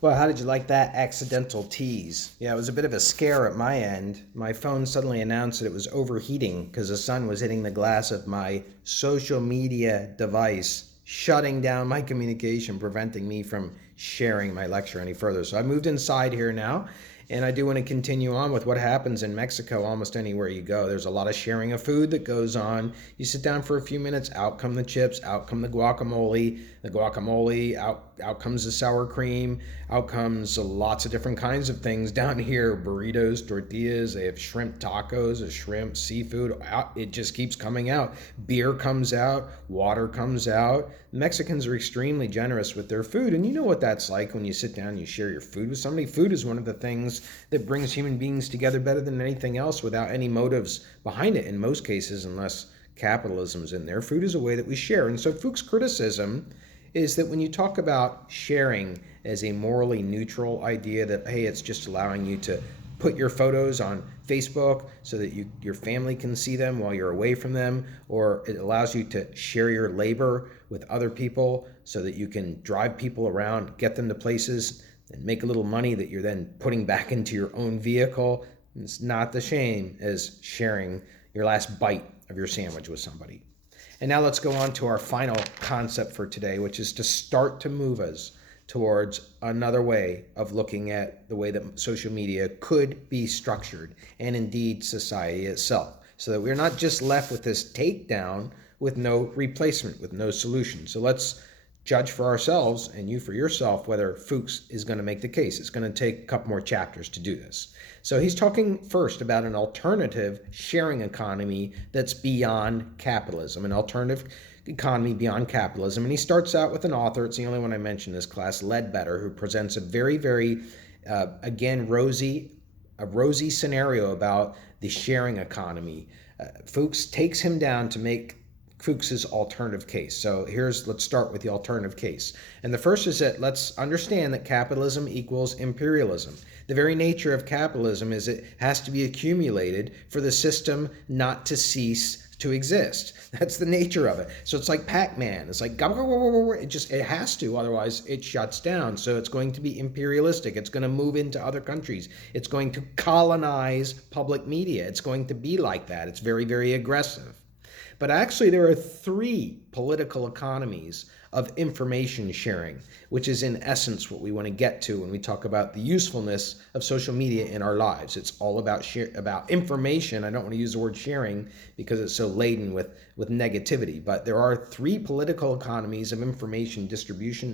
Well, how did you like that accidental tease? Yeah, it was a bit of a scare at my end. My phone suddenly announced that it was overheating because the sun was hitting the glass of my social media device, shutting down my communication, preventing me from sharing my lecture any further. So I moved inside here now, and I do want to continue on with what happens in Mexico almost anywhere you go. There's a lot of sharing of food that goes on. You sit down for a few minutes, out come the chips, out come the guacamole, out comes the sour cream, out comes lots of different kinds of things down here, burritos, tortillas, they have shrimp tacos, shrimp, seafood, it just keeps coming out. Beer comes out, water comes out. Mexicans are extremely generous with their food, and you know what that's like when you sit down and you share your food with somebody. Food is one of the things that brings human beings together better than anything else without any motives behind it in most cases, unless capitalism's in there. Food is a way that we share. And so Fuchs' criticism is that when you talk about sharing as a morally neutral idea, that hey, it's just allowing you to put your photos on Facebook so that your family can see them while you're away from them, or it allows you to share your labor with other people so that you can drive people around, get them to places, and make a little money that you're then putting back into your own vehicle. It's not the same as sharing your last bite of your sandwich with somebody. And now let's go on to our final concept for today, which is to start to move us towards another way of looking at the way that social media could be structured, and indeed society itself, so that we're not just left with this takedown with no replacement, with no solution. So let's judge for ourselves, and you for yourself, whether Fuchs is going to make the case. It's going to take a couple more chapters to do this. So he's talking first about an alternative sharing economy that's beyond capitalism, an alternative economy beyond capitalism. And he starts out with an author, it's the only one I mentioned in this class, Ledbetter, who presents a very, again, rosy scenario about the sharing economy. Fuchs takes him down to make Fuchs's alternative case. So let's start with the alternative case. And the first is that let's understand that capitalism equals imperialism. The very nature of capitalism is it has to be accumulated for the system not to cease to exist. That's the nature of it. So it's like Pac-Man. It's like it has to, otherwise it shuts down. So it's going to be imperialistic. It's going to move into other countries. It's going to colonize public media. It's going to be like that. It's very aggressive. But actually, there are three political economies of information sharing, which is in essence what we want to get to when we talk about the usefulness of social media in our lives. It's all about about information. I don't want to use the word sharing because it's so laden with negativity. But there are three political economies of information distribution,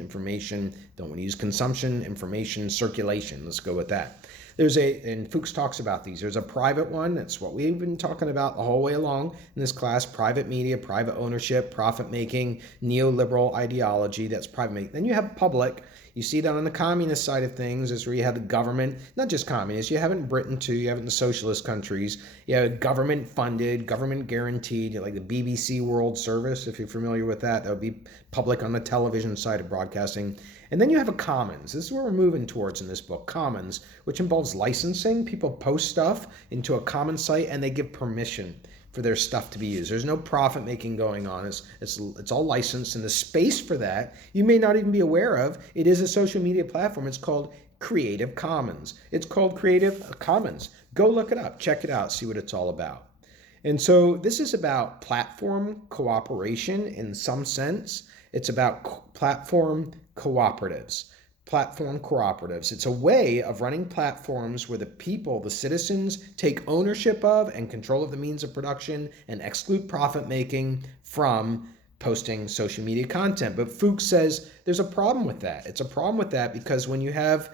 don't want to use consumption, information circulation. Let's go with that. And Fuchs talks about these. There's a private one. That's what we've been talking about the whole way along in this class. Private media, private ownership, profit making, neoliberal ideology. That's private making. Then you have public. You see that on the communist side of things is where you have the government, not just communist, you have it in Britain too, you have it in the socialist countries. You have government funded, government guaranteed, like the BBC World Service, if you're familiar with that. That would be public on the television side of broadcasting. And then you have a commons. This is where we're moving towards in this book, commons, which involves licensing. People post stuff into a common site and they give permission for their stuff to be used. There's no profit making going on. It's all licensed, and the space for that you may not even be aware of. It is a social media platform. It's called Creative Commons. It's called Creative Commons. Go look it up, check it out, see what it's all about. And so this is about platform cooperation in some sense. It's about platform cooperatives. It's a way of running platforms where the people, the citizens, take ownership of and control of the means of production and exclude profit making from posting social media content. But Fuchs says there's a problem with that. It's a problem with that because when you have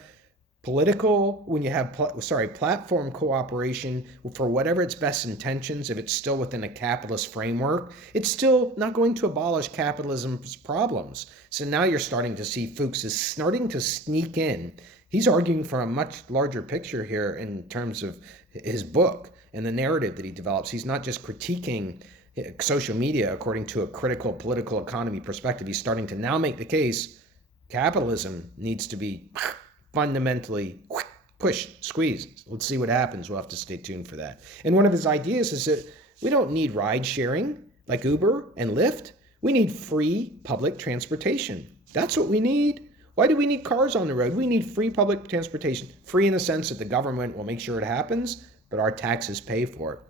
platform cooperation for whatever its best intentions, if it's still within a capitalist framework, it's still not going to abolish capitalism's problems. So now you're starting to see Fuchs is starting to sneak in. He's arguing for a much larger picture here in terms of his book and the narrative that he develops. He's not just critiquing social media according to a critical political economy perspective. He's starting to now make the case capitalism needs to be fundamentally push, squeeze. Let's see what happens. We'll have to stay tuned for that. And one of his ideas is that we don't need ride sharing like Uber and Lyft. We need free public transportation. That's what we need. Why do we need cars on the road? We need free public transportation. Free in the sense that the government will make sure it happens, but our taxes pay for it.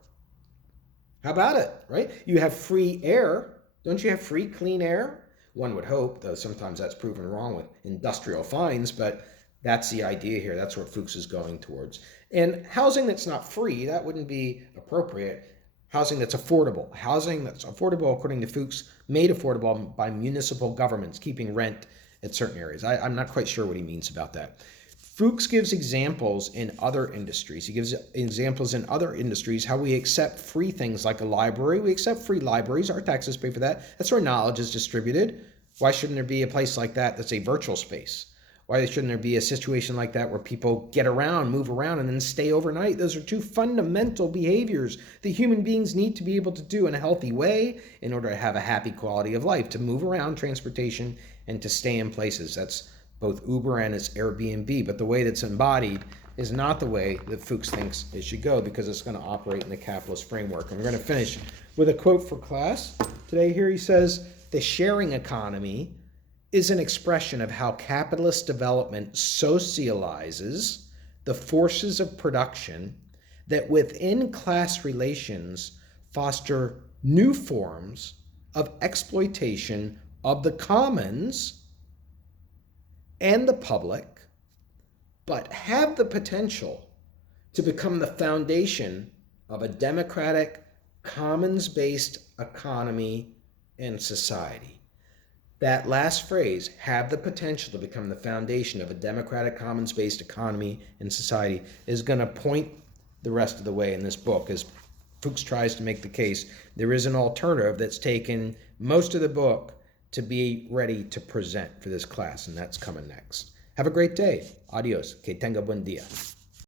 How about it, right? You have free air. Don't you have free clean air? One would hope, though sometimes that's proven wrong with industrial fines, but that's the idea here. That's what Fuchs is going towards. And housing that's not free, that wouldn't be appropriate. Housing that's affordable. Housing that's affordable, according to Fuchs, made affordable by municipal governments, keeping rent at certain areas. I'm not quite sure what he means about that. Fuchs gives examples in other industries. He gives examples in other industries how we accept free things like a library. We accept free libraries. Our taxes pay for that. That's where knowledge is distributed. Why shouldn't there be a place like that that's a virtual space? Why shouldn't there be a situation like that where people get around, move around, and then stay overnight? Those are two fundamental behaviors that human beings need to be able to do in a healthy way in order to have a happy quality of life, to move around, transportation, and to stay in places. That's both Uber and its Airbnb, but the way that's embodied is not the way that Fuchs thinks it should go because it's going to operate in the capitalist framework. And we're going to finish with a quote for class. Today here he says, "The sharing economy is an expression of how capitalist development socializes the forces of production that within class relations foster new forms of exploitation of the commons and the public, but have the potential to become the foundation of a democratic, commons-based economy and society." That last phrase, have the potential to become the foundation of a democratic, commons-based economy and society, is going to point the rest of the way in this book as Fuchs tries to make the case there is an alternative that's taken most of the book to be ready to present for this class, and that's coming next. Have a great day. Adios. Que tenga buen día.